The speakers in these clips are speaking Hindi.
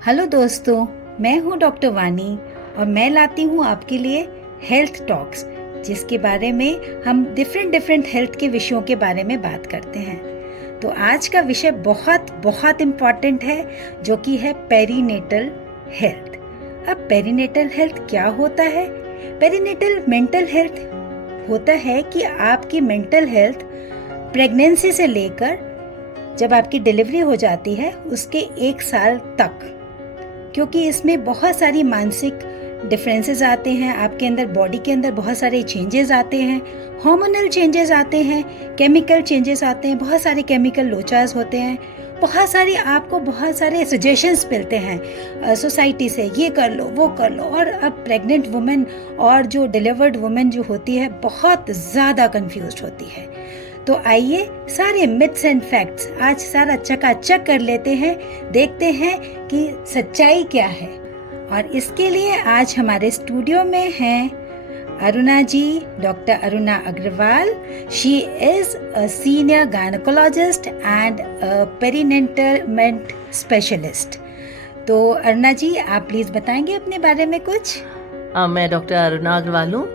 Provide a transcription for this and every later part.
हेलो दोस्तों, मैं हूं डॉक्टर वानी और मैं लाती हूं आपके लिए हेल्थ टॉक्स, जिसके बारे में हम डिफरेंट हेल्थ के विषयों के बारे में बात करते हैं। तो आज का विषय बहुत बहुत इम्पॉर्टेंट है, जो कि है पेरीनेटल हेल्थ। अब पेरीनेटल हेल्थ क्या होता है? पेरीनेटल मेंटल हेल्थ होता है कि आपकी मेंटल हेल्थ प्रेगनेंसी से लेकर जब आपकी डिलीवरी हो जाती है उसके 1 साल तक, क्योंकि इसमें बहुत सारी मानसिक डिफरेंसेस आते हैं, आपके अंदर बॉडी के अंदर बहुत सारे चेंजेस आते हैं, हार्मोनल चेंजेस आते हैं, केमिकल चेंजेस आते हैं, बहुत सारे केमिकल लोचास होते हैं, बहुत सारे सजेशंस मिलते हैं सोसाइटी से, ये कर लो वो कर लो। और अब प्रेग्नेंट वुमेन और जो डिलीवर्ड वुमेन जो होती है बहुत ज़्यादा कंफ्यूज्ड होती है। तो आइए सारे मिथ्स एंड फैक्ट्स आज सारा चकाचक कर लेते हैं, देखते हैं कि सच्चाई क्या है। और इसके लिए आज हमारे स्टूडियो में हैं Aruna ji, doctor Aruna Agarwal. She is a senior gynaecologist and perinatal specialist. तो अरुणा जी, आप प्लीज बताएंगे अपने बारे में कुछ? मैं डॉक्टर अरुणा अग्रवाल हूँ।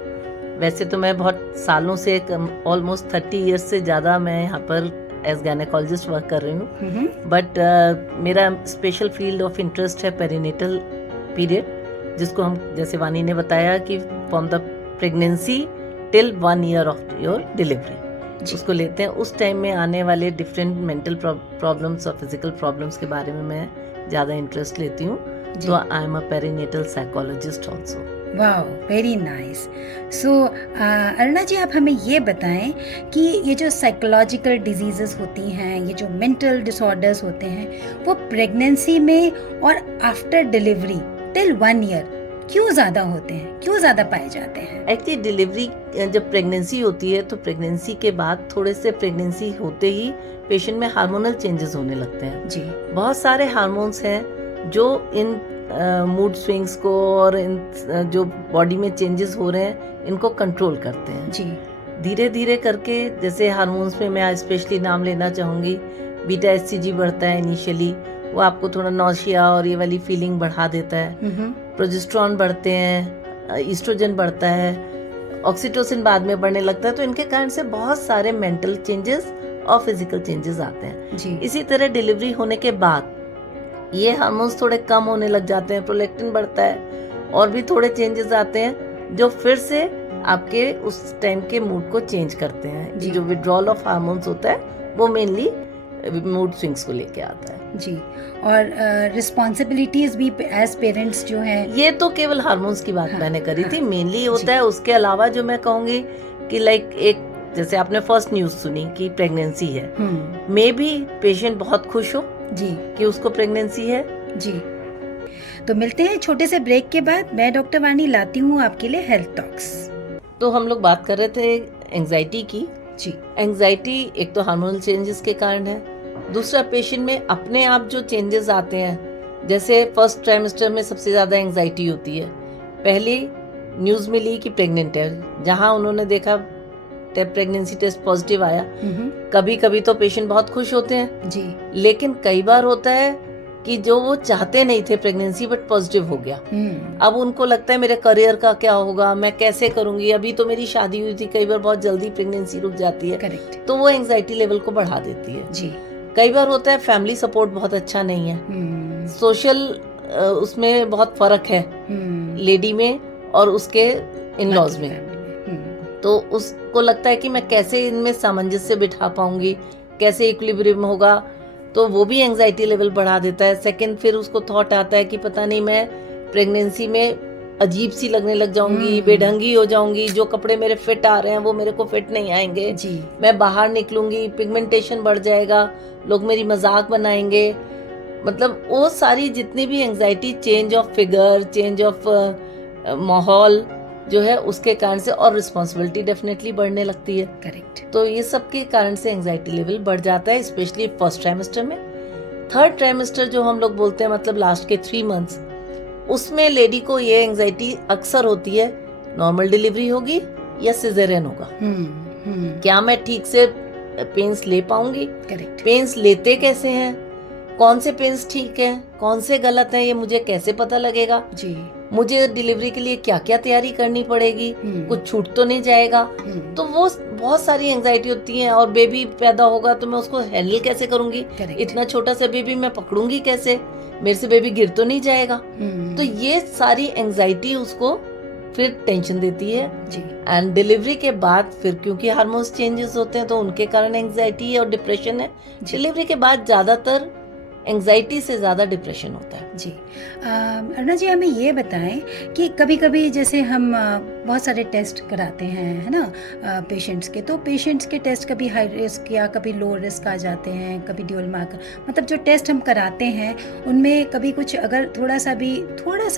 वैसे तो मैं बहुत सालों से, ऑलमोस्ट 30 ईयर्स से ज़्यादा मैं यहाँ पर एज गायनेकोलॉजिस्ट वर्क कर रही हूँ। बट मेरा स्पेशल फील्ड ऑफ इंटरेस्ट है पेरीनेटल पीरियड, जिसको हम, जैसे वानी ने बताया, कि from the pregnancy till 1 year of your delivery उसको लेते हैं। उस टाइम में आने वाले डिफरेंट मेंटल प्रॉब्लम्स और फिजिकल प्रॉब्लम्स के बारे में मैं ज़्यादा इंटरेस्ट लेती हूँ। तो I am a perinatal psychologist also. Wow, very nice. So Aruna ji, आप हमें ये बताएं कि ये जो साइकोलॉजिकल डिजीजेस होती हैं, ये जो मेंटल डिसऑर्डर्स होते हैं, वो प्रेगनेंसी में और आफ्टर डिलीवरी टिल 1 ईयर क्यों ज़्यादा होते हैं, क्यों ज़्यादा पाए जाते हैं? एक्चुअली डिलीवरी, जब प्रेगनेंसी होती है तो प्रेगनेंसी के बाद थोड़े से, प्रेगनेंसी होते ही पेशेंट में हार्मोनल चेंजेस होने लगते हैं जी। बहुत सारे हार्मोन्स हैं जो इन मूड स्विंग्स को और इन जो बॉडी में चेंजेस हो रहे हैं इनको कंट्रोल करते हैं जी। धीरे धीरे करके। जैसे हार्मोन्स में मैं स्पेशली नाम लेना चाहूँगी, बीटा एचसीजी बढ़ता है इनिशियली, वो आपको थोड़ा नौशिया और ये वाली फीलिंग बढ़ा देता है। प्रोजेस्टेरॉन बढ़ते हैं, ईस्ट्रोजन बढ़ता है, ऑक्सीटोसिन बाद में बढ़ने लगता है। तो इनके कारण से बहुत सारे मेंटल चेंजेस और फिजिकल चेंजेस आते हैं जी। इसी तरह डिलीवरी होने के बाद ये हार्मोन्स थोड़े कम होने लग जाते हैं, प्रोलैक्टिन बढ़ता है और भी थोड़े चेंजेस आते हैं जो फिर से आपके उस टाइम के मूड को चेंज करते हैं। जो विड्रॉल ऑफ हार्मोन्स होता है वो मेनली मूड स्विंग्स को लेके आता है। जी। और रिस्पॉन्सिबिलिटीज भी एज पेरेंट्स जो हैं, ये तो केवल हार्मोन्स की बात मैंने करी थी, मेनली होता है। उसके अलावा जो मैं कहूँगी कि लाइक एक, जैसे आपने फर्स्ट न्यूज सुनी कि प्रेगनेंसी है, मे भी पेशेंट बहुत खुश हो जी कि उसको प्रेगनेंसी है। जी। तो मिलते हैं छोटे से ब्रेक के बाद। मैं डॉक्टर वानी लाती हूँ आपके लिए हेल्थ टॉक्स। तो हम लोग बात कर रहे थे एंजाइटी की। जी। एंजाइटी एक तो हार्मोनल चेंजेस के कारण है, दूसरा पेशेंट में अपने आप जो चेंजेस आते हैं। जैसे फर्स्ट ट्राइमेस्टर में सबसे ज़्यादा एंजाइटी होती है। पहली न्यूज़ मिली कि प्रेग्नेंट है, जहाँ उन्होंने देखा प्रेगनेंसी टेस्ट पॉजिटिव आया। कभी कभी तो पेशेंट बहुत खुश होते हैं जी, लेकिन कई बार होता है कि जो वो चाहते नहीं थे प्रेगनेंसी, बट पॉजिटिव हो गया। अब उनको लगता है मेरे करियर का क्या होगा, मैं कैसे करूंगी, अभी तो मेरी शादी हुई थी। कई बार बहुत जल्दी प्रेगनेंसी रुक जाती है। करेक्ट। तो वो एंजाइटी लेवल को बढ़ा देती है जी। कई बार होता है फैमिली सपोर्ट बहुत अच्छा नहीं है, सोशल उसमें बहुत फर्क है लेडी में और उसके इन लॉज में। तो उसको लगता है कि मैं कैसे इनमें सामंजस्य बिठा पाऊंगी, कैसे इक्विलिब्रियम होगा, तो वो भी एंजाइटी लेवल बढ़ा देता है। सेकंड, फिर उसको थॉट आता है कि पता नहीं मैं प्रेगनेंसी में अजीब सी लगने लग जाऊंगी, बेढंगी हो जाऊंगी, जो कपड़े मेरे फिट आ रहे हैं वो मेरे को फिट नहीं आएंगे जी। मैं बाहर निकलूंगी, पिगमेंटेशन बढ़ जाएगा, लोग मेरी मजाक बनाएंगे। मतलब वो सारी जितनी भी anxiety, change of figure, change of माहौल जो है उसके कारण से, और रिस्पॉन्सिबिलिटी डेफिनेटली बढ़ने लगती है। करेक्ट। तो ये सब के कारण से एंजाइटी लेवल बढ़ जाता है, स्पेशली फर्स्ट ट्राइमेस्टर में। थर्ड ट्राइमेस्टर जो हम लोग बोलते हैं, मतलब लास्ट के 3 मंथ्स, उसमें लेडी को ये एंजाइटी अक्सर होती है, नॉर्मल डिलीवरी होगी या सिजेरियन होगा, क्या मैं ठीक से पेन्स ले पाऊंगी। करेक्ट। पेन्स लेते कैसे हैं, कौन से पेन्स ठीक है, कौन से गलत है, ये मुझे कैसे पता लगेगा जी। मुझे डिलीवरी के लिए क्या क्या तैयारी करनी पड़ेगी, कुछ छूट तो नहीं जाएगा। तो वो बहुत सारी एंजाइटी होती है। और बेबी पैदा होगा तो मैं उसको हैंडल कैसे करूंगी, इतना छोटा सा बेबी मैं पकड़ूंगी कैसे, मेरे से बेबी गिर तो नहीं जाएगा। तो ये सारी एंजाइटी उसको फिर टेंशन देती है। एंड डिलीवरी के बाद फिर क्योंकि हार्मोन्स चेंजेस होते हैं तो उनके कारण एंजाइटी और डिप्रेशन है। डिलीवरी के बाद ज्यादातर एंजाइटी से ज़्यादा डिप्रेशन होता है। जी। अरुणा जी, हमें ये बताएं कि कभी कभी जैसे हम बहुत सारे टेस्ट कराते हैं, है ना, पेशेंट्स के, तो पेशेंट्स के टेस्ट कभी हाई रिस्क या कभी लो रिस्क आ जाते हैं, कभी ड्यूल मार्कर, मतलब जो टेस्ट हम कराते हैं उनमें कभी कुछ अगर थोड़ा सा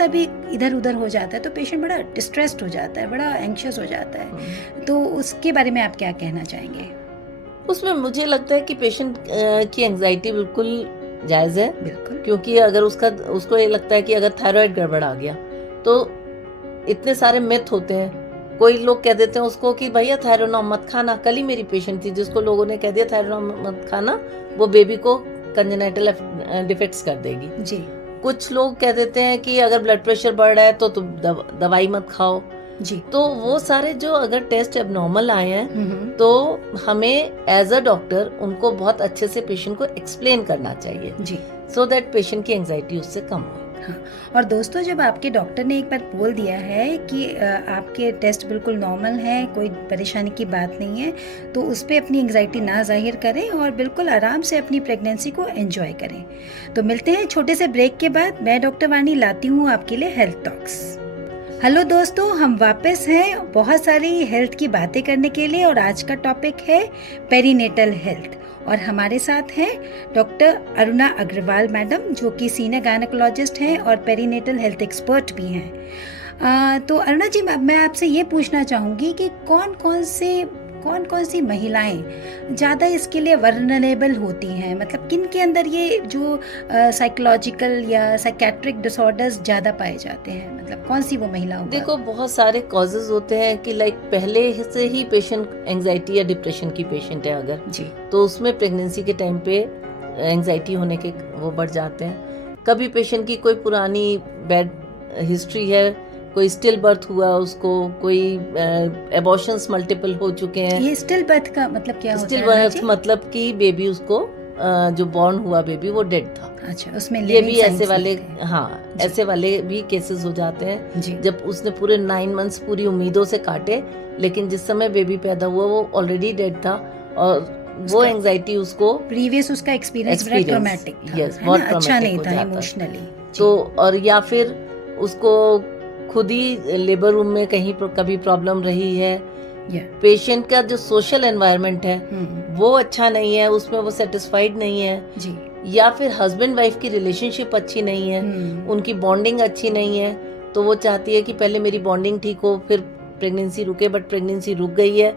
भी इधर उधर हो जाता है तो पेशेंट बड़ा डिस्ट्रेस्ड हो जाता है, बड़ा एंक्शियस हो जाता है। तो उसके बारे में आप क्या कहना चाहेंगे? उसमें मुझे लगता है कि पेशेंट की एंजाइटी बिल्कुल जायज़ है। बिल्कुल। क्योंकि अगर उसको ये लगता है कि अगर थायराइड गड़बड़ आ गया तो इतने सारे मिथ होते हैं। कोई लोग कह देते हैं उसको कि भैया थायरोनॉम मत खाना। कल ही मेरी पेशेंट थी जिसको लोगों ने कह दिया थायरोनॉम मत खाना, वो बेबी को कंजेनाइटल डिफेक्ट्स कर देगी। जी। कुछ लोग कह देते हैं कि अगर ब्लड प्रेशर बढ़ रहा है तो तुम दवाई मत खाओ। जी। तो वो सारे जो अगर टेस्ट एबनॉर्मल आए हैं तो हमें एज अ डॉक्टर उनको बहुत अच्छे से पेशेंट को एक्सप्लेन करना चाहिए। जी। सो दैट पेशेंट की एंजाइटी उससे कम हो। हाँ। और दोस्तों, जब आपके डॉक्टर ने एक बार बोल दिया है कि आपके टेस्ट बिल्कुल नॉर्मल हैं, कोई परेशानी की बात नहीं है, तो उस पर अपनी एंजाइटी ना जाहिर करें और बिल्कुल आराम से अपनी प्रेगनेंसी को एंजॉय करें। तो मिलते हैं छोटे से ब्रेक के बाद। मैं डॉक्टर वानी लाती हूँ आपके लिए हेल्थ टॉक्स। हेलो दोस्तों, हम वापस हैं बहुत सारी हेल्थ की बातें करने के लिए और आज का टॉपिक है पेरीनेटल हेल्थ। और हमारे साथ हैं डॉक्टर अरुणा अग्रवाल मैडम, जो कि सीनियर गायनेकोलॉजिस्ट हैं और पेरीनेटल हेल्थ एक्सपर्ट भी हैं। तो अरुणा जी, मैं आपसे ये पूछना चाहूँगी कि कौन कौन सी महिलाएं ज़्यादा इसके लिए वर्नरेबल होती हैं, मतलब किन के अंदर ये जो साइकोलॉजिकल या साइकेट्रिक डिसऑर्डर्स ज़्यादा पाए जाते हैं, मतलब कौन सी वो महिला होगी? देखो, बहुत सारे कॉजेज होते हैं कि लाइक पहले से ही पेशेंट एंजाइटी या डिप्रेशन की पेशेंट है अगर जी, तो उसमें प्रेगनेंसी के टाइम पे एंजाइटी होने के वो बढ़ जाते हैं। कभी पेशेंट की कोई पुरानी बैड हिस्ट्री है, कोई स्टिल बर्थ हुआ उसको, कोई एबॉर्शंस मल्टीपल हो चुके हैं। ये स्टिल बर्थ का मतलब क्या होता है? स्टिल बर्थ मतलब कि बेबी उसको जो बॉर्न हुआ बेबी वो डेड था। अच्छा, उसमें ये भी ऐसे वाले, हाँ, ऐसे वाले भी केसेस हो जाते हैं जी। जब उसने पूरे 9 मंथ्स पूरी उम्मीदों से काटे, लेकिन जिस समय बेबी पैदा हुआ वो ऑलरेडी डेड था और वो एंजाइटी उसको प्रीवियस उसका एक्सपीरियंस बड़ा ट्रॉमेटिक था, यस, बहुत अच्छा नहीं ट्रॉमेटिक था हो इमोशनली। तो और या फिर उसको खुद ही लेबर रूम में कहीं कभी प्रॉब्लम रही है, पेशेंट का जो सोशल एनवायरनमेंट है वो अच्छा नहीं है, उसमें वो सेटिस्फाइड नहीं है जी, या फिर हस्बैंड वाइफ की रिलेशनशिप अच्छी नहीं है, उनकी बॉन्डिंग अच्छी नहीं है, तो वो चाहती है कि पहले मेरी बॉन्डिंग ठीक हो फिर प्रेगनेंसी रुके, बट प्रेगनेंसी रुक गई है।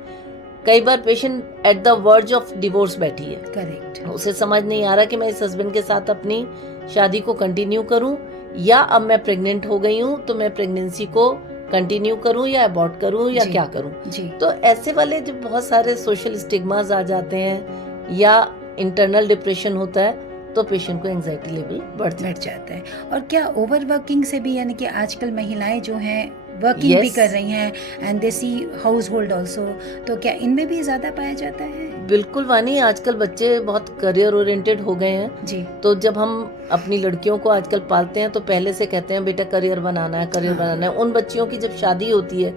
कई बार patient at the verge of divorce बैठी है। करेक्ट। उसे समझ नहीं आ रहा कि मैं इस हस्बैंड के साथ अपनी शादी को कंटिन्यू करूं या अब मैं प्रेग्नेंट हो गई हूं तो मैं प्रेगनेंसी को कंटिन्यू करूं या अबॉर्ट करूं या क्या करूं जी। तो ऐसे वाले जो बहुत सारे सोशल स्टिग्मास आ जाते हैं या इंटरनल डिप्रेशन होता है तो पेशेंट को एंजाइटी लेवल बढ़ जाता है। और क्या ओवरवर्किंग से भी, यानी कि आजकल महिलाएं जो हैं वर्किंग भी कर रही हैं and they see household also, तो क्या इनमें भी ज्यादा पाया जाता है? बिल्कुल वानी, आजकल बच्चे बहुत करियर ओरिएंटेड हो गए हैं जी। तो जब हम अपनी लड़कियों को आजकल पालते हैं तो पहले से कहते हैं बेटा करियर बनाना है, करियर बनाना है। उन बच्चियों की जब शादी होती है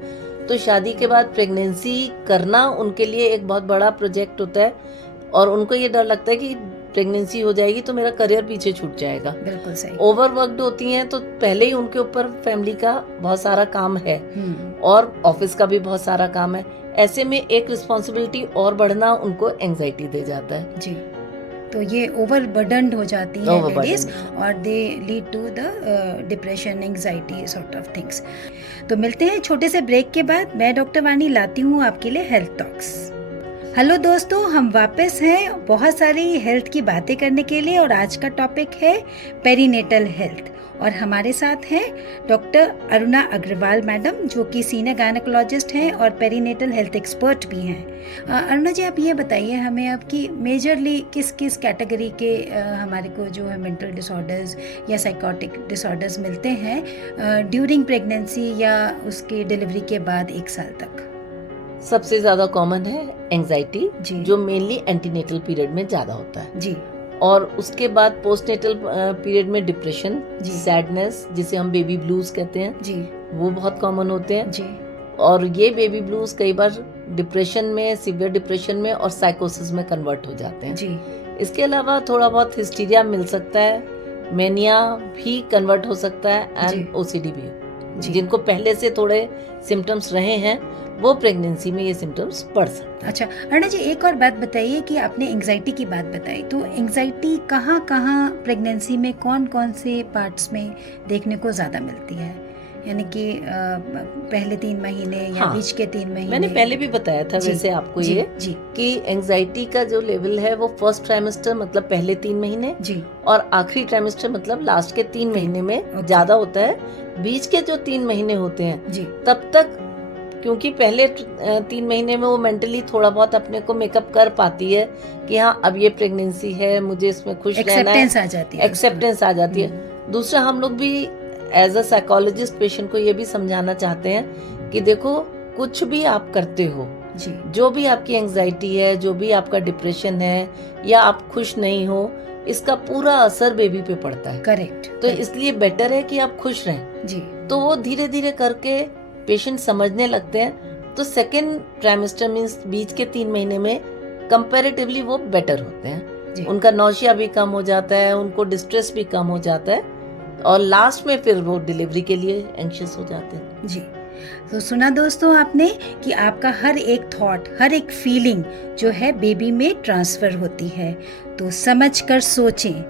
तो शादी के बाद प्रेगनेंसी करना उनके लिए एक बहुत बड़ा प्रोजेक्ट होता है और उनको ये डर लगता है कि प्रेगनेंसी हो जाएगी तो मेरा करियर पीछे छूट जाएगा। बिल्कुल सही। ओवरवर्क्ड होती हैं तो पहले ही उनके ऊपर फैमिली का बहुत सारा काम है और ऑफिस का भी बहुत सारा काम है। ऐसे में एक रिस्पॉन्सिबिलिटी और बढ़ना उनको एंजाइटी दे जाता है जी। तो ये ओवरबर्डन्ड हो जाती है लेडीज और they lead to the depression, anxiety sort of things. तो मिलते हैं छोटे से ब्रेक के बाद। मैं डॉक्टर वानी लाती हूँ आपके लिए हेल्थ टॉक्स। हेलो दोस्तों, हम वापस हैं बहुत सारी हेल्थ की बातें करने के लिए और आज का टॉपिक है पेरीनेटल हेल्थ और हमारे साथ हैं डॉक्टर अरुणा अग्रवाल मैडम जो कि सीनियर गायनेकोलॉजिस्ट हैं और पेरीनेटल हेल्थ एक्सपर्ट भी हैं। अरुणा जी, आप ये बताइए हमें अब कि मेजरली किस किस कैटेगरी के हमारे को जो है मेंटल डिसऑर्डर्स या साइकोटिक डिसऑर्डर्स मिलते हैं ड्यूरिंग प्रेगनेंसी या उसके डिलीवरी के बाद 1 साल तक। सबसे ज्यादा कॉमन है एंजाइटी, जी। जो मेनली एंटीनेटल पीरियड में ज्यादा होता है जी। और उसके बाद पोस्टनेटल पीरियड में डिप्रेशन, जी। सैडनेस, जिसे हम बेबी ब्लूज कहते हैं, जी। वो बहुत कॉमन होते हैं। जी। और ये बेबी ब्लूज कई बार डिप्रेशन में, सीवियर डिप्रेशन में और साइकोसिस में कन्वर्ट हो जाते हैं। जी। इसके अलावा थोड़ा बहुत हिस्टीरिया मिल सकता है, मेनिया भी कन्वर्ट हो सकता है जी। एंड ओसीडी भी। जी। जिनको पहले से थोड़े सिम्टम्स रहे हैं वो प्रेगनेंसी में ये सिम्टम्स बढ़ सकते हैं। अच्छा अरुणा जी, एक और बात बताइए कि आपने एंजाइटी की बात बताई, तो एंजाइटी कहाँ कहाँ प्रेगनेंसी में कौन कौन से पार्ट्स में देखने को ज़्यादा मिलती है, यानी कि पहले 3 महीने या हाँ, बीच के 3 महीने? मैंने पहले भी बताया था वैसे आपको जी, ये जी, कि एंजाइटी का जो लेवल है वो फर्स्ट ट्राइमेस्टर मतलब पहले 3 महीने जी, और आखिरी ट्राइमेस्टर मतलब लास्ट के 3 महीने में ओके। ज्यादा होता है। बीच के जो 3 महीने होते हैं जी, तब तक, क्योंकि पहले 3 महीने में वो मेंटली थोड़ा बहुत अपने को मेकअप कर पाती है कि हाँ अब ये प्रेगनेंसी है, मुझे इसमें खुश रहना है, एक्सेप्टेंस आ जाती है, एक्सेप्टेंस आ जाती है। दूसरा, हम लोग भी एज अ साइकोलॉजिस्ट पेशेंट को ये भी समझाना चाहते हैं कि देखो कुछ भी आप करते हो, जी, जो भी आपकी एंजाइटी है, जो भी आपका डिप्रेशन है या आप खुश नहीं हो, इसका पूरा असर बेबी पे पड़ता है। करेक्ट। तो इसलिए बेटर है कि आप खुश रहें। जी, तो वो धीरे धीरे करके पेशेंट समझने लगते हैं। तो सेकेंड ट्राइमेस्टर मीन्स बीच के 3 महीने में कंपैरेटिवली वो बेटर होते हैं। जी, उनका नौशिया भी कम हो जाता है, उनको डिस्ट्रेस भी कम हो जाता है और लास्ट में फिर वो डिलीवरी के लिए एंशियस हो जाते हैं। जी। तो सुना दोस्तों आपने कि आपका हर एक थॉट, हर एक फीलिंग जो है बेबी में ट्रांसफ़र होती है। तो समझ कर सोचें,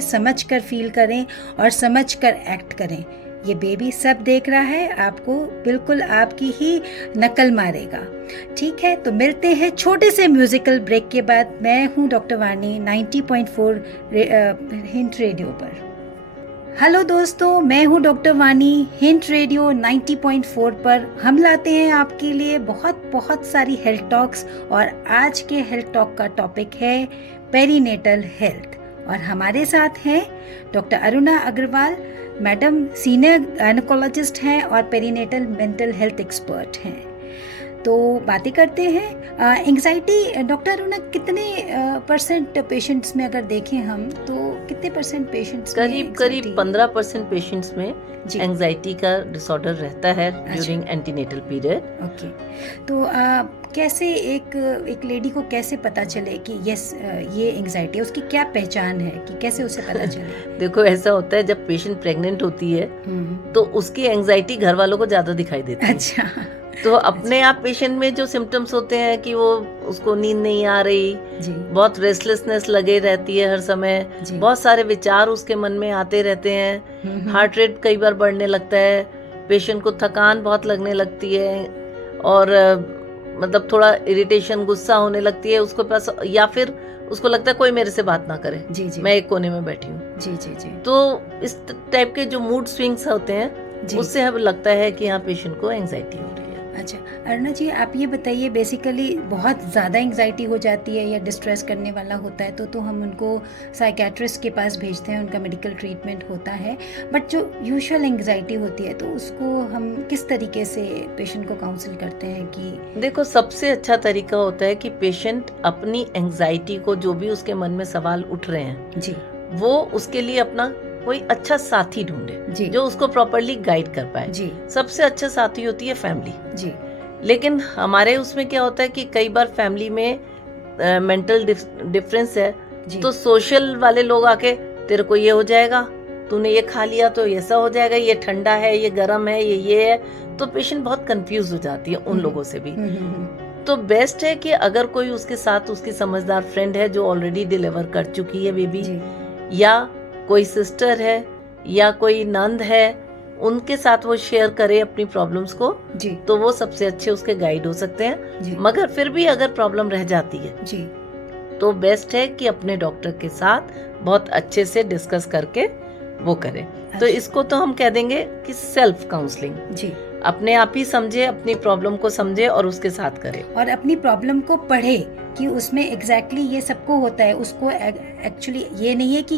समझ कर फील करें और समझ कर एक्ट करें। ये बेबी सब देख रहा है, आपको बिल्कुल आपकी ही नकल मारेगा। ठीक है, तो मिलते हैं छोटे से म्यूजिकल ब्रेक के बाद। मैं हूँ डॉक्टर वानी 90.4 हिंट रेडियो पर। हेलो दोस्तों, मैं हूँ डॉक्टर वानी हिंट रेडियो 90.4 पर। हम लाते हैं आपके लिए बहुत सारी हेल्थ टॉक्स और आज के हेल्थ टॉक का टॉपिक है पेरीनेटल हेल्थ और हमारे साथ हैं doctor Aruna Agarwal madam, senior gynaecologist हैं और पेरीनेटल मेंटल हेल्थ एक्सपर्ट हैं। तो बातें करते हैं एंग्जाइटी। डॉक्टर अरुणा, कितने % पेशेंट्स में अगर देखें हम तो कितने % पेशेंट्स करीब 15% पेशेंट्स में एंजाइटी का डिसऑर्डर रहता है ड्यूरिंग एंटीनेटल पीरियड। ओके, तो कैसे एक लेडी को कैसे पता चले कि यस ये एंजाइटी है, उसकी क्या पहचान है कि कैसे उसे पता चले? देखो, ऐसा होता है जब पेशेंट प्रेग्नेंट होती है तो उसकी एंजाइटी घर वालों को ज्यादा दिखाई देती है। अच्छा। तो अपने आप पेशेंट में जो सिम्टम्स होते हैं कि वो उसको नींद नहीं आ रही, जी, बहुत रेस्टलेसनेस लगे रहती है हर समय, बहुत सारे विचार उसके मन में आते रहते हैं, हार्ट रेट कई बार बढ़ने लगता है, पेशेंट को थकान बहुत लगने लगती है और मतलब थोड़ा इरिटेशन, गुस्सा होने लगती है उसको पास, या फिर उसको लगता है कोई मेरे से बात ना करे, जी, जी, मैं एक कोने में बैठी हूँ। जी, जी, जी। तो इस टाइप के जो मूड स्विंग्स होते हैं उससे हमें लगता है कि यहाँ पेशेंट को एंजाइटी हो रही है। अच्छा अरुणा जी, आप ये बताइए, बेसिकली बहुत ज़्यादा एंजाइटी हो जाती है या डिस्ट्रेस करने वाला होता है तो हम उनको साइकेट्रिस्ट के पास भेजते हैं, उनका मेडिकल ट्रीटमेंट होता है। बट जो यूजुअल एंजाइटी होती है तो उसको हम किस तरीके से पेशेंट को काउंसिल करते हैं कि? देखो, सबसे अच्छा तरीका होता है कि पेशेंट अपनी एंजाइटी को, जो भी उसके मन में सवाल उठ रहे हैं जी, वो उसके लिए अपना कोई अच्छा साथी ढूंढे जो उसको प्रॉपरली गाइड कर पाए। जी, सबसे अच्छा साथी होती है फैमिली जी, लेकिन हमारे उसमें क्या होता है कि कई बार फैमिली में मेंटल डिफरेंस है तो सोशल वाले लोग आके तेरे को ये हो जाएगा, तूने ये खा लिया तो ऐसा हो जाएगा, ये ठंडा है, ये गर्म है, ये है, तो पेशेंट बहुत कंफ्यूज हो जाती है उन लोगों से भी। तो बेस्ट है कि अगर कोई उसके साथ उसकी समझदार फ्रेंड है जो ऑलरेडी डिलीवर कर चुकी है बेबी, या कोई सिस्टर है या कोई नंद है, उनके साथ वो शेयर करे अपनी प्रॉब्लम्स को, जी तो वो सबसे अच्छे उसके गाइड हो सकते हैं। जी मगर फिर भी अगर प्रॉब्लम रह जाती है जी तो बेस्ट है कि अपने डॉक्टर के साथ बहुत अच्छे से डिस्कस करके वो करें। तो इसको तो हम कह देंगे कि सेल्फ काउंसलिंग। जी, अपने आप ही समझे, अपनी प्रॉब्लम को समझे और उसके साथ करे, और अपनी प्रॉब्लम को पढ़े कि उसमें एग्जैक्टली ये सबको होता है। उसको एक्चुअली ये नहीं है कि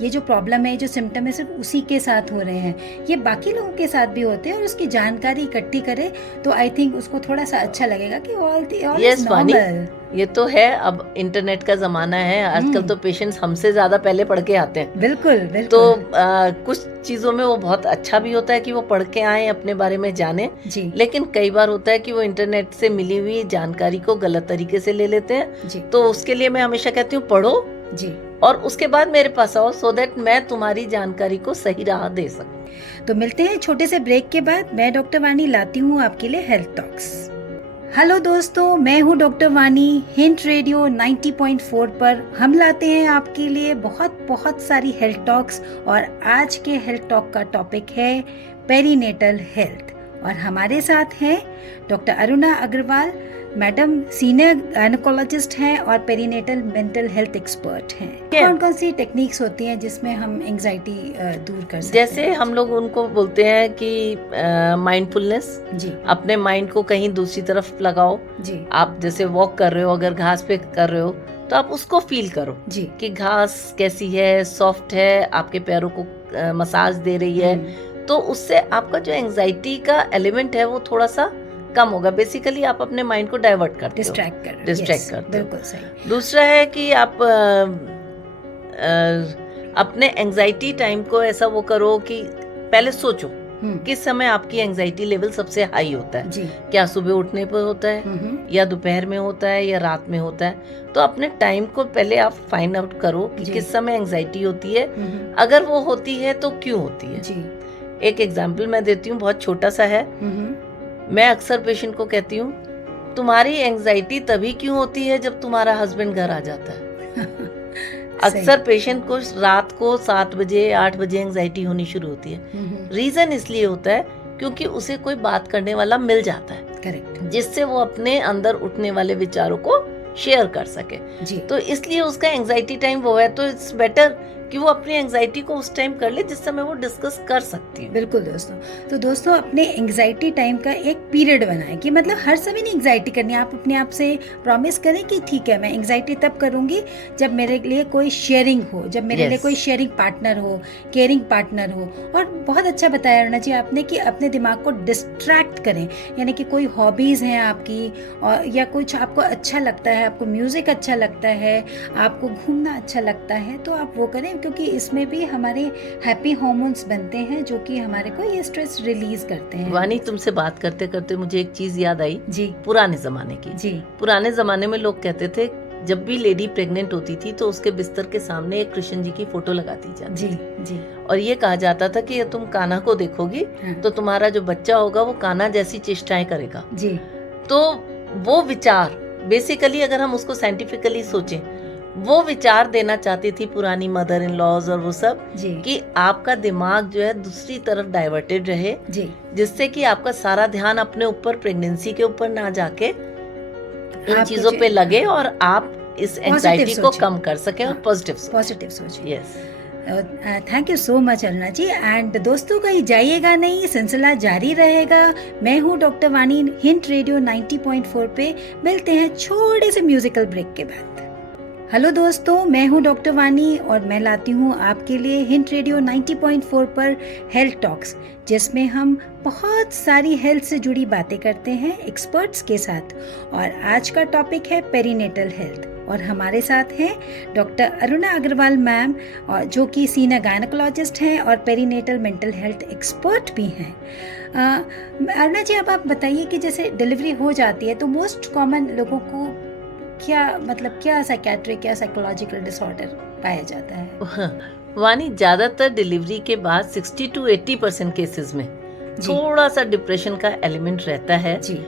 ये जो प्रॉब्लम है, जो सिम्टम है, सिर्फ उसी के साथ हो रहे हैं, ये बाकी लोगों के साथ भी होते हैं। और उसकी जानकारी इकट्ठी करे तो आई थिंक उसको थोड़ा सा अच्छा लगेगा कि ऑल इज नॉर्मल। ये तो है, अब इंटरनेट का जमाना है, आजकल तो पेशेंट्स हमसे ज्यादा पहले पढ़ के आते हैं। बिल्कुल बिल्कुल। तो कुछ चीजों में वो बहुत अच्छा भी होता है कि वो पढ़ के आए, अपने बारे में जाने जी, लेकिन कई बार होता है कि वो इंटरनेट से मिली हुई जानकारी को गलत तरीके से ले लेते हैं जी, तो उसके लिए मैं हमेशा कहती हूँ पढ़ो जी, और उसके बाद मेरे पास आओ, सो दैट मैं तुम्हारी जानकारी को सही राह दे सकूं। तो मिलते हैं छोटे से ब्रेक के बाद। मैं डॉक्टर वानी लाती हूँ आपके लिए हेल्थ टॉक्स। हेलो दोस्तों, मैं हूँ डॉक्टर वानी। हिंट रेडियो 90.4 पर हम लाते हैं आपके लिए बहुत सारी हेल्थ टॉक्स। और आज के हेल्थ टॉक का टॉपिक है पेरीनेटल हेल्थ। और हमारे साथ हैं doctor Aruna Agarwal madam, senior gynaecologist हैं और पेरीनेटल मेंटल हेल्थ एक्सपर्ट हैं। कौन कौन सी टेक्निक्स होती हैं जिसमें हम एंजाइटी दूर कर सकते हैं? जैसे हम लोग उनको बोलते हैं कि माइंडफुलनेस, जी, अपने माइंड को कहीं दूसरी तरफ लगाओ। जी, आप जैसे वॉक कर रहे हो, अगर घास पे कर रहे हो तो आप उसको फील करो जी, कि घास कैसी है, सॉफ्ट है, आपके पैरों को मसाज दे रही है। तो उससे आपका जो एंजाइटी का एलिमेंट है वो थोड़ा सा कम होगा। बेसिकली आप अपने माइंड को डाइवर्ट करते हो, डिस्ट्रैक्ट करते हो। बिल्कुल सही। दूसरा है कि आप अपने एंजाइटी टाइम को ऐसा वो करो कि पहले सोचो किस समय आपकी एंजाइटी लेवल सबसे हाई होता है। जी, क्या सुबह उठने पर होता है या दोपहर में होता है या रात में होता है। तो अपने टाइम को पहले आप फाइंड आउट करो कि जी, किस समय एंजाइटी होती है, अगर वो होती है तो क्यों होती है। जी, एक एग्जाम्पल मैं देती हूँ, बहुत छोटा सा है। मैं अक्सर पेशेंट को कहती हूँ, तुम्हारी एंजाइटी तभी क्यों होती है जब तुम्हारा हस्बैंड घर आ जाता है। अक्सर पेशेंट को रात को 7 बजे 8 बजे एंजाइटी होनी शुरू होती है। रीजन इसलिए होता है क्योंकि उसे कोई बात करने वाला मिल जाता है, करेक्ट, जिससे वो अपने अंदर उठने वाले विचारों को शेयर कर सके। जी, तो इसलिए उसका एंजाइटी टाइम वो है। तो इट्स बेटर कि वो अपनी एंजाइटी को उस टाइम कर ले जिस समय वो डिस्कस कर सकती है। बिल्कुल दोस्तों। तो दोस्तों, अपने एंजाइटी टाइम का एक पीरियड बनाएं कि मतलब हर समय नहीं एंजाइटी करनी। आप अपने आप से प्रॉमिस करें कि ठीक है, मैं एंजाइटी तब करूंगी जब मेरे लिए कोई शेयरिंग हो, जब मेरे लिए कोई शेयरिंग पार्टनर हो, केयरिंग पार्टनर हो। और बहुत अच्छा बताया अरुणा जी आपने कि अपने दिमाग को डिस्ट्रैक्ट करें, यानी कि कोई हॉबीज हैं आपकी और या कुछ आपको अच्छा लगता है, आपको म्यूजिक अच्छा लगता है, आपको घूमना अच्छा लगता है, तो आप वो करें, क्योंकि इसमें भी हमारे हैप्पी हार्मोन्स बनते हैं जो कि हमारे को ये स्ट्रेस रिलीज करते हैं। वानी, तुमसे बात करते करते मुझे एक चीज याद आई, जी, पुराने जमाने की। जी, पुराने जमाने में लोग कहते थे जब भी लेडी प्रेग्नेंट होती थी तो उसके बिस्तर के सामने एक कृष्ण जी की फोटो लगा दी जाती जी, थी। जी, और ये कहा जाता था कि तुम कान्हा को देखोगी हाँ, तो तुम्हारा जो बच्चा होगा वो कान्हा जैसी चेष्टाएं करेगा। जी, तो वो विचार बेसिकली अगर हम उसको साइंटिफिकली सोचें, वो विचार देना चाहती थी पुरानी मदर इन लॉज और वो सब, जी, कि आपका दिमाग जो है दूसरी तरफ डाइवर्टेड रहे, जी, जिससे कि आपका सारा ध्यान अपने ऊपर, प्रेगनेंसी के ऊपर ना जाके इन चीजों पे लगे और आप इस एंजाइटी को कम कर सके और पॉजिटिव सोचिए। Yes, thank you so much Aruna ji. And दोस्तों, कहीं जाइएगा नहीं, सिलसिला जारी रहेगा। मैं हूँ डॉक्टर वानी, हिंट रेडियो 90.4 पे। मिलते हैं छोटे से म्यूजिकल ब्रेक के बाद। हेलो दोस्तों, मैं हूँ डॉक्टर वानी और मैं लाती हूँ आपके लिए हिंट रेडियो 90.4 पर हेल्थ टॉक्स, जिसमें हम बहुत सारी हेल्थ से जुड़ी बातें करते हैं एक्सपर्ट्स के साथ। और आज का टॉपिक है पेरीनेटल हेल्थ और हमारे साथ हैं डॉक्टर अरुणा अग्रवाल मैम, और जो कि सीनियर गायनेकोलॉजिस्ट हैं और पेरीनेटल मेंटल हेल्थ एक्सपर्ट भी हैं। अरुणा जी, अब आप बताइए कि जैसे डिलीवरी हो जाती है तो मोस्ट कॉमन लोगों को क्या साइकेट्रिक या साइकोलॉजिकल डिसऑर्डर पाया जाता है? वानी, ज्यादातर डिलीवरी के बाद 60 to 80% केसेस में थोड़ा सा डिप्रेशन का एलिमेंट रहता है, जी,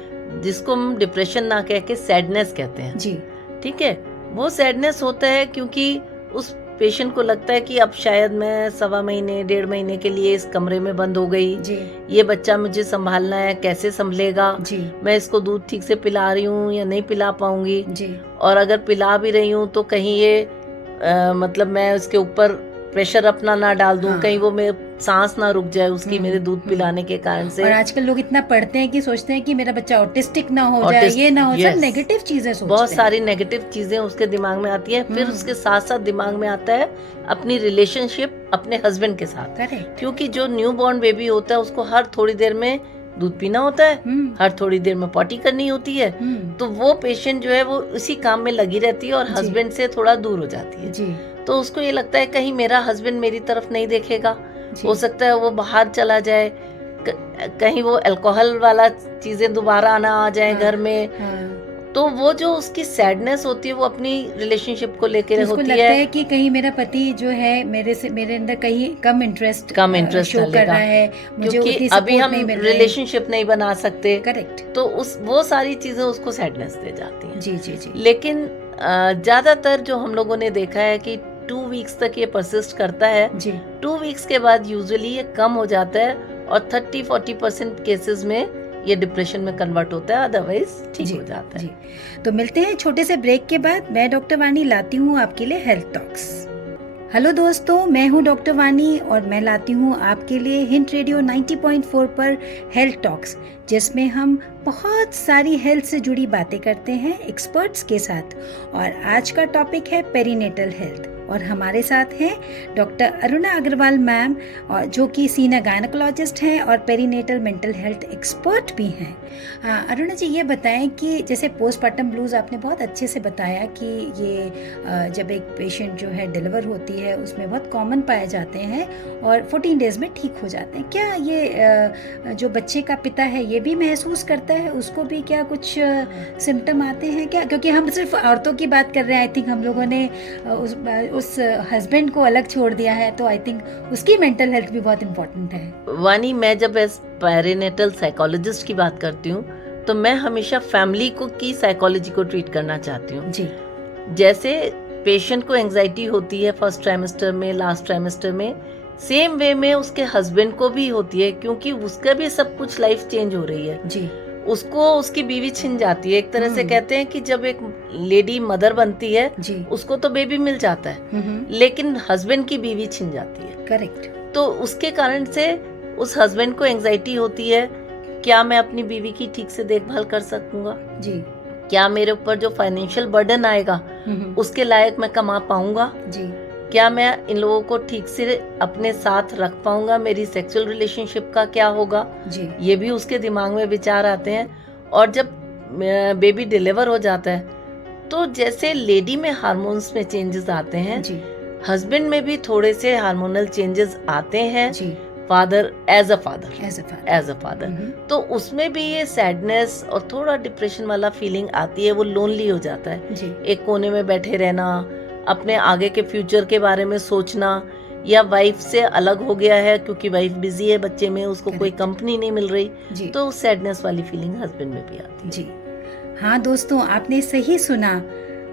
जिसको हम डिप्रेशन ना कह के सैडनेस कहते हैं। जी, ठीक है, वो सैडनेस होता है क्योंकि उस पेशेंट को लगता है कि अब शायद मैं 1.25 महीने 1.5 महीने के लिए इस कमरे में बंद हो गई जी ये बच्चा मुझे संभालना है, कैसे संभलेगा, जी मैं इसको दूध ठीक से पिला रही हूँ या नहीं पिला पाऊंगी, जी और अगर पिला भी रही हूँ तो कहीं ये मतलब मैं उसके ऊपर प्रेशर अपना ना डाल दूं, हाँ। कहीं वो मेरे सांस ना रुक जाए उसकी मेरे दूध हम्म। पिलाने के कारण से। और आजकल लोग इतना पढ़ते हैं कि सोचते हैं कि मेरा बच्चा ऑटिस्टिक ना हो जाए, ऑटिस्ट- ये ना हो, सब yes। नेगेटिव चीजें सोचते बहुत हैं। सारी नेगेटिव चीजें उसके दिमाग में आती है। फिर उसके साथ साथ दिमाग में आता है अपनी रिलेशनशिप अपने हस्बैंड के साथ, करेक्ट। क्योंकि जो न्यू बॉर्न बेबी होता है उसको हर थोड़ी देर में दूध पीना होता है, हर थोड़ी देर में पॉटी करनी होती है, तो वो पेशेंट जो है वो इसी काम में लगी रहती है और जी। हस्बैंड से थोड़ा दूर हो जाती है। जी तो उसको ये लगता है कहीं मेरा हस्बैंड मेरी तरफ नहीं देखेगा, जी। हो सकता है वो बाहर चला जाए, कहीं वो अल्कोहल वाला चीजें दोबारा ना आ जाए हाँ, घर में, हाँ। तो वो जो उसकी सैडनेस होती है वो अपनी रिलेशनशिप को लेकर तो उसको होती लगता है है कि कहीं मेरा पति जो है मेरे अंदर कहीं कम इंटरेस्ट शो कर डालेगा, रहा है, मुझे क्योंकि उतनी अभी सपोर्ट हम नहीं मिल रही। रिलेशनशिप नहीं बना सकते। करेक्ट। तो वो सारी चीजें उसको सैडनेस दे जाती हैं। जी जी जी। लेकिन ज्यादातर जो हम लोगों ने देखा है कि 2 वीक्स तक ये परसिस्ट करता है। जी 2 वीक्स के बाद यूजुअली ये कम हो जाता है और 30-40% केसेस में ये डिप्रेशन में कन्वर्ट होता है, अदरवाइज ठीक जी हो जाता है। जी। तो मिलते हैं छोटे से ब्रेक के बाद। मैं डॉक्टर वानी लाती हूँ आपके लिए हेल्थ टॉक्स। हेलो दोस्तों, मैं हूँ डॉक्टर वानी और मैं लाती हूँ आपके लिए हिंट रेडियो 90.4 पर हेल्थ टॉक्स, जिसमें हम बहुत सारी हेल्थ से जुड़ी बातें करते हैं एक्सपर्ट्स के साथ। और आज का टॉपिक है पेरीनेटल हेल्थ और हमारे साथ हैं डॉक्टर अरुणा अग्रवाल मैम, और जो कि सीनियर गायनेकोलॉजिस्ट हैं और पेरीनेटल मेंटल हेल्थ एक्सपर्ट भी हैं। अरुणा जी, ये बताएं कि जैसे पोस्टमार्टम ब्लूज़ आपने बहुत अच्छे से बताया कि ये जब एक पेशेंट जो है डिलीवर होती है उसमें बहुत कॉमन पाए जाते हैं और 14 डेज़ में ठीक हो जाते हैं। क्या ये जो बच्चे का पिता है ये भी महसूस करता है, उसको भी क्या कुछ सिम्टम आते हैं क्या? क्योंकि हम सिर्फ औरतों की बात कर रहे हैं, आई थिंक हम लोगों ने उस हस्बैंड को अलग छोड़ दिया है, तो आई थिंक उसकी मेंटल हेल्थ भी बहुत इम्पोर्टेंट है। वानी, मैं जब एज पेरिनेटल साइकोलॉजिस्ट की बात करती हूँ तो मैं हमेशा फैमिली को की साइकोलॉजी को ट्रीट करना चाहती हूँ। जी। जैसे पेशेंट को एंजाइटी होती है फर्स्ट ट्राइमेस्टर में, लास्ट ट्राइमेस्टर में, सेम वे में उसके हस्बैंड को भी होती है, क्योंकि उसका भी सब कुछ लाइफ चेंज हो रही है। जी। उसको उसकी बीवी छिन जाती है। एक तरह से कहते हैं कि जब एक लेडी मदर बनती है जी। उसको तो बेबी मिल जाता है, लेकिन हस्बैंड की बीवी छिन जाती है। करेक्ट। तो उसके कारण से उस हस्बैंड को एंजाइटी होती है, क्या मैं अपनी बीवी की ठीक से देखभाल कर सकूंगा, जी। क्या मेरे ऊपर जो फाइनेंशियल बर्डन आएगा उसके लायक मैं कमा पाऊंगा, जी। क्या मैं इन लोगों को ठीक से अपने साथ रख पाऊंगा, मेरी सेक्सुअल रिलेशनशिप का क्या होगा, जी। ये भी उसके दिमाग में विचार आते हैं। और जब बेबी डिलीवर हो जाता है तो जैसे लेडी में हार्मोन्स में चेंजेस आते हैं, जी। हस्बैंड में भी थोड़े से हार्मोनल चेंजेस आते हैं। जी। फादर एज अ फादर तो उसमें भी ये सैडनेस और थोड़ा डिप्रेशन वाला फीलिंग आती है, वो लोनली हो जाता है। जी। एक कोने में बैठे रहना, अपने आगे के फ्यूचर के बारे में सोचना, या वाइफ से अलग हो गया है क्योंकि वाइफ बिजी है बच्चे में, उसको कोई कंपनी नहीं मिल रही, जी। तो सैडनेस वाली फीलिंग हस्बैंड में भी आती है। जी हाँ दोस्तों, आपने सही सुना।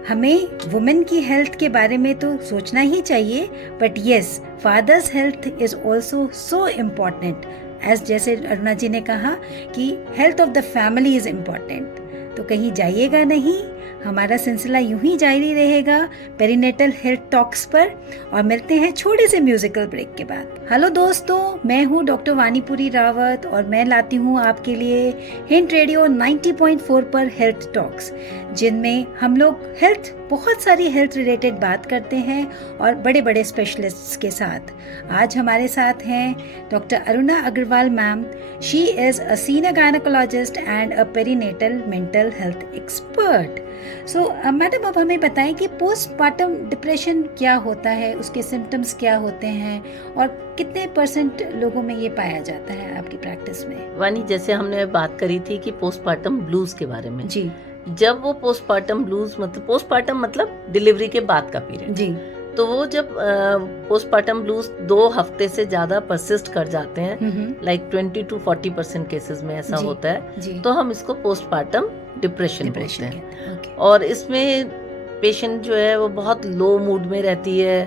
हमें वुमेन की हेल्थ के बारे में तो सोचना ही चाहिए, but yes, father's health is also so important. As जैसे अरुणा जी ने कहा कि health of the family is important. तो कहीं जाइएगा नहीं, हमारा सिलसिला यूं ही जारी रहेगा पेरीनेटल हेल्थ टॉक्स पर, और मिलते हैं छोटे से म्यूजिकल ब्रेक के बाद। हेलो दोस्तों, मैं हूं डॉक्टर वानीपुरी रावत और मैं लाती हूं आपके लिए हिंट रेडियो 90.4 पर हेल्थ टॉक्स, जिनमें हम लोग बहुत सारी हेल्थ रिलेटेड बात करते हैं और बड़े बड़े स्पेशलिस्ट्स के साथ। आज हमारे साथ हैं doctor Aruna Agarwal ma'am. She is a senior gynaecologist and a perinatal mental health expert. So madam, अब हमें बताएं कि पोस्टमार्टम डिप्रेशन क्या होता है, उसके सिम्टम्स क्या होते हैं और कितने % लोगों में ये पाया जाता है आपकी प्रैक्टिस में? वानी, जैसे हमने बात करी थी कि पोस्टमार्टम ब्लूज के बारे में, जी। जब वो पोस्टमार्टम ब्लूज मतलब डिलीवरी के बाद का पीरियड, जी। तो वो जब पोस्टमार्टम ब्लूज 2 हफ्ते से ज्यादा परसिस्ट कर जाते हैं, लाइक 20 to 40% केसेस में ऐसा होता है, तो हम इसको पोस्टमार्टम डिप्रेशन बोलते हैं। और इसमें पेशेंट जो है वो बहुत लो मूड में रहती है,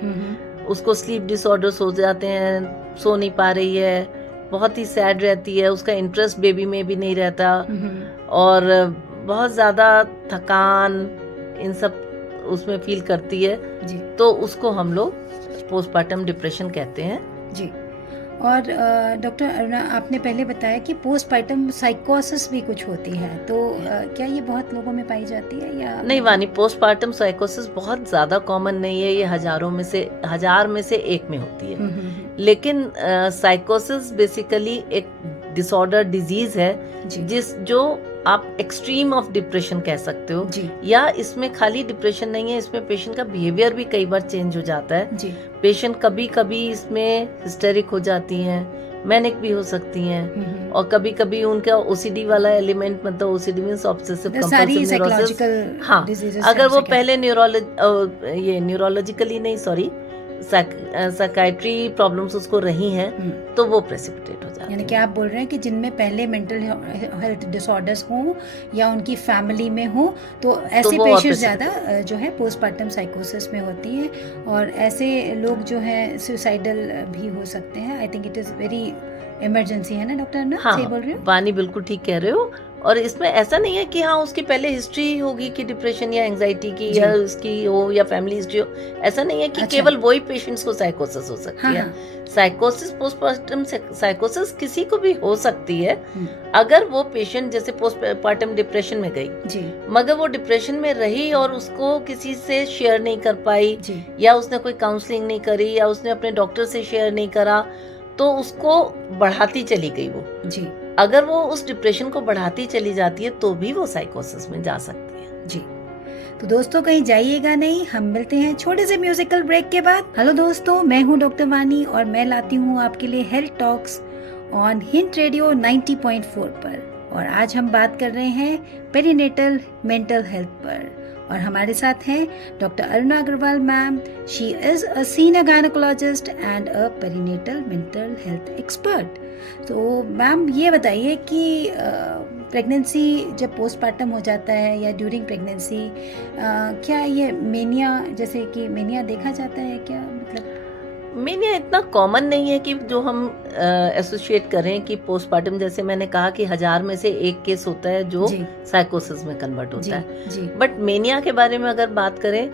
उसको स्लीप डिसऑर्डर्स हो जाते हैं, सो नहीं पा रही है, बहुत ही सैड रहती है, उसका इंटरेस्ट बेबी में भी नहीं रहता, और बहुत ज़्यादा थकान इन सब उसमें फील करती है जी। तो उसको हम लोग पोस्टपार्टम डिप्रेशन कहते हैं जी। और डॉक्टर अरुणा, आपने पहले बताया कि पोस्टपार्टम साइकोसिस भी कुछ होती है, तो क्या ये बहुत लोगों में पाई जाती है या नहीं? वानी, पोस्टपार्टम साइकोसिस बहुत ज़्यादा कॉमन नहीं है, ये हजार में से एक में होती है। लेकिन साइकोसिस बेसिकली एक डिसऑर्डर डिजीज है जो आप एक्सट्रीम ऑफ डिप्रेशन कह सकते हो जी। या इसमें खाली डिप्रेशन नहीं है, इसमें पेशेंट का बिहेवियर भी कई बार चेंज हो जाता है जी। पेशेंट कभी कभी इसमें हिस्टेरिक हो जाती हैं, मैनिक भी हो सकती हैं, और कभी कभी उनका ओसीडी वाला एलिमेंट, मतलब OCD means obsessive compulsive neurosis, हाँ, अगर वो पहले न्यूरोलॉजिकली नहीं, सॉरी, साइकाइट्री प्रॉब्लम्स उसको रही हैं तो वो प्रेसिपिटेट हो जाती है। यानी कि आप बोल रहे हैं कि जिनमें पहले मेंटल हेल्थ डिसऑर्डर्स हों या उनकी फैमिली में हो तो ऐसे पेशेंट ज़्यादा जो है पोस्टपार्टम साइकोसिस में होती हैं, और ऐसे लोग जो है सुसाइडल भी हो सकते हैं। I think it is very emergency, है ना डॉक्टर? ना हाँ, सही बोल रहे हो? वानी बिल्कुल ठीक कह रहे हो। और इसमें ऐसा नहीं है कि हाँ उसकी पहले हिस्ट्री होगी कि डिप्रेशन या एंजाइटी की या उसकी हो या फैमिली हिस्ट्री हो, ऐसा नहीं है कि अच्छा। केवल वही पेशेंट्स को साइकोसिस हो सकती है। साइकोसिस, पोस्टपार्टम साइकोसिस किसी को भी हो सकती है अगर वो पेशेंट जैसे पोस्टपार्टम डिप्रेशन में गई जी। मगर वो डिप्रेशन में रही और उसको किसी से शेयर नहीं कर पाई जी। या उसने कोई काउंसलिंग नहीं करी या उसने अपने डॉक्टर से शेयर नहीं करा, तो उसको बढ़ाती चली गई वो जी। अगर वो उस डिप्रेशन को बढ़ाती चली जाती है तो भी वो साइकोसिस में जा सकती है जी। तो दोस्तों कहीं जाइएगा नहीं, हम मिलते हैं छोटे से म्यूजिकल ब्रेक के बाद। हेलो दोस्तों, मैं हूं डॉक्टर वानी और मैं लाती हूं आपके लिए health talks on hint radio 90.4 पर, और आज हम बात कर रहे हैं पेरीनेटल मेंटल हेल्थ पर, और हमारे साथ हैं doctor Aruna Agarwal ma'am. She is a senior gynaecologist and a perinatal mental health expert. तो मैम ये बताइए कि प्रेगनेंसी जब पोस्टपार्टम हो जाता है या ड्यूरिंग प्रेगनेंसी, क्या ये मेनिया, जैसे कि मेनिया देखा जाता है क्या? मतलब मेनिया इतना कॉमन नहीं है कि जो हम एसोसिएट करें कि पोस्टपार्टम, जैसे मैंने कहा कि 1000 में से एक केस होता है जो साइकोसिस में कन्वर्ट होता है। बट मेनिया के बारे में अगर बात करें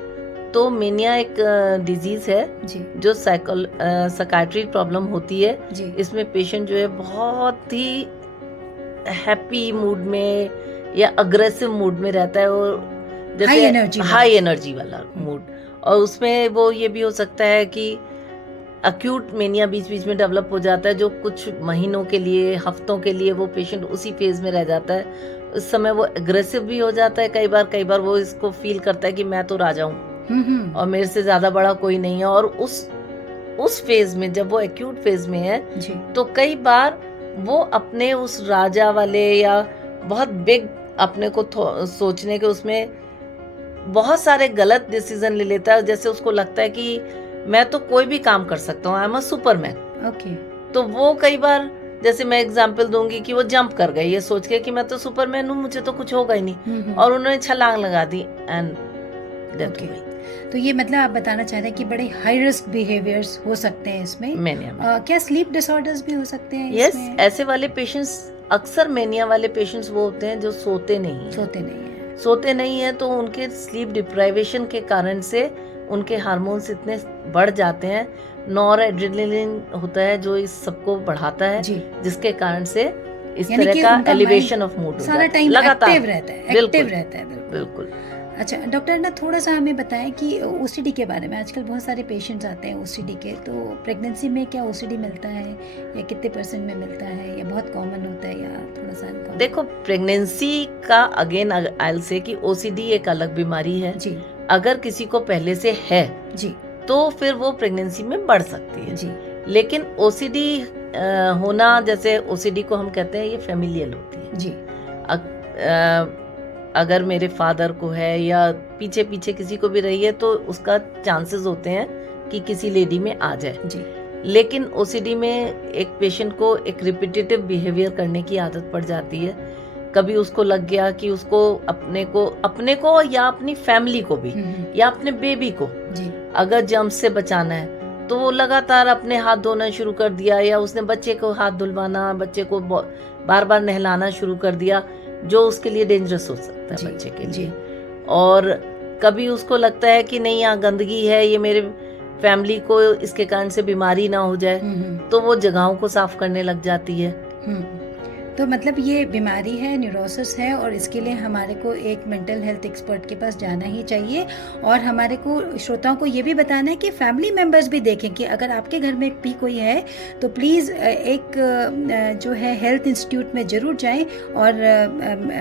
तो मेनिया एक डिजीज है जो साइकाइट्री प्रॉब्लम होती है। इसमें पेशेंट जो है बहुत ही हैप्पी मूड में या अग्रेसिव मूड में रहता है, और जैसे हाई एनर्जी वाला मूड, और उसमें वो ये भी हो सकता है कि अक्यूट मेनिया बीच बीच में डेवलप हो जाता है, जो कुछ महीनों के लिए, हफ्तों के लिए वो पेशेंट उसी फेज में रह जाता है। उस समय वो एग्रेसिव भी हो जाता है, कई बार वो इसको फील करता है कि मैं तो राजा हूँ और मेरे से ज्यादा बड़ा कोई नहीं है, और उस फेज में, जब वो एक्यूट फेज में है तो कई बार वो अपने उस राजा वाले या बहुत बिग अपने को सोचने के उसमें बहुत सारे गलत डिसीजन ले लेता है। जैसे उसको लगता है कि मैं तो कोई भी काम कर सकता हूँ, आई एम अ सुपरमैन। ओके, तो वो कई बार, जैसे मैं एग्जांपल दूंगी कि वो जंप कर गई ये सोच के कि मैं तो सुपरमैन हूँ, मुझे तो कुछ होगा ही नहीं, और उन्होंने छलांग लगा दी एंड डेथ हो गई। तो ये मतलब आप बताना चाह रहे हैं कि बड़े हाई रिस्क बिहेवियर्स हो सकते हैं इसमें। मेनिया में क्या स्लीप डिसऑर्डर्स भी हो सकते हैं? यस, ऐसे वाले पेशेंट्स, अक्सर मेनिया वाले पेशेंट्स वो होते हैं जो सोते नहीं है, तो उनके स्लीप डिप्राइवेशन के कारण से उनके हार्मोन्स इतने बढ़ जाते हैं, नॉरएड्रेनालिन होता है जो इस सबको बढ़ाता है, जिसके कारण से इस तरह का एलिवेशन ऑफ मूड सारा टाइम एक्टिव रहता है। बिल्कुल। अच्छा डॉक्टर, ना थोड़ा सा हमें बताएं कि ओसीडी के बारे में। आजकल बहुत सारे पेशेंट्स आते हैं ओसीडी के, तो प्रेगनेंसी में क्या ओसीडी मिलता है या कितने % में मिलता है, या बहुत कॉमन होता है, या थोड़ा सा? देखो, प्रेगनेंसी का अगेन आई विल से कि ओसीडी एक अलग बीमारी है जी। अगर किसी को पहले से है जी तो फिर वो प्रेगनेंसी में बढ़ सकती है जी। लेकिन ओसीडी होना, जैसे ओसीडी को हम कहते हैं, ये फैमिलियल होती है जी। अगर मेरे फादर को है या पीछे किसी को भी रही है तो उसका चांसेस होते हैं कि किसी लेडी में आ जाए जी। लेकिन ओसीडी में एक पेशेंट को एक रिपीटेटिव बिहेवियर करने की आदत पड़ जाती है, कभी उसको लग गया कि उसको अपने को या अपनी फैमिली को भी या अपने बेबी को जी। अगर जर्म्स से बचाना है तो वो लगातार अपने हाथ धोना शुरू कर दिया, या उसने बच्चे को हाथ धुलवाना, बच्चे को बार बार नहलाना शुरू कर दिया, जो उसके लिए डेंजरस हो सकता है बच्चे के लिए। और कभी उसको लगता है कि नहीं यहाँ गंदगी है, ये मेरे फैमिली को इसके कारण से बीमारी ना हो जाए, तो वो जगहों को साफ करने लग जाती है। तो मतलब ये बीमारी है, न्यूरोसिस है, और इसके लिए हमारे को एक मेंटल हेल्थ एक्सपर्ट के पास जाना ही चाहिए। और हमारे को श्रोताओं को ये भी बताना है कि फैमिली मेंबर्स भी देखें कि अगर आपके घर में भी कोई है तो प्लीज़ एक जो है हेल्थ इंस्टीट्यूट में ज़रूर जाएं और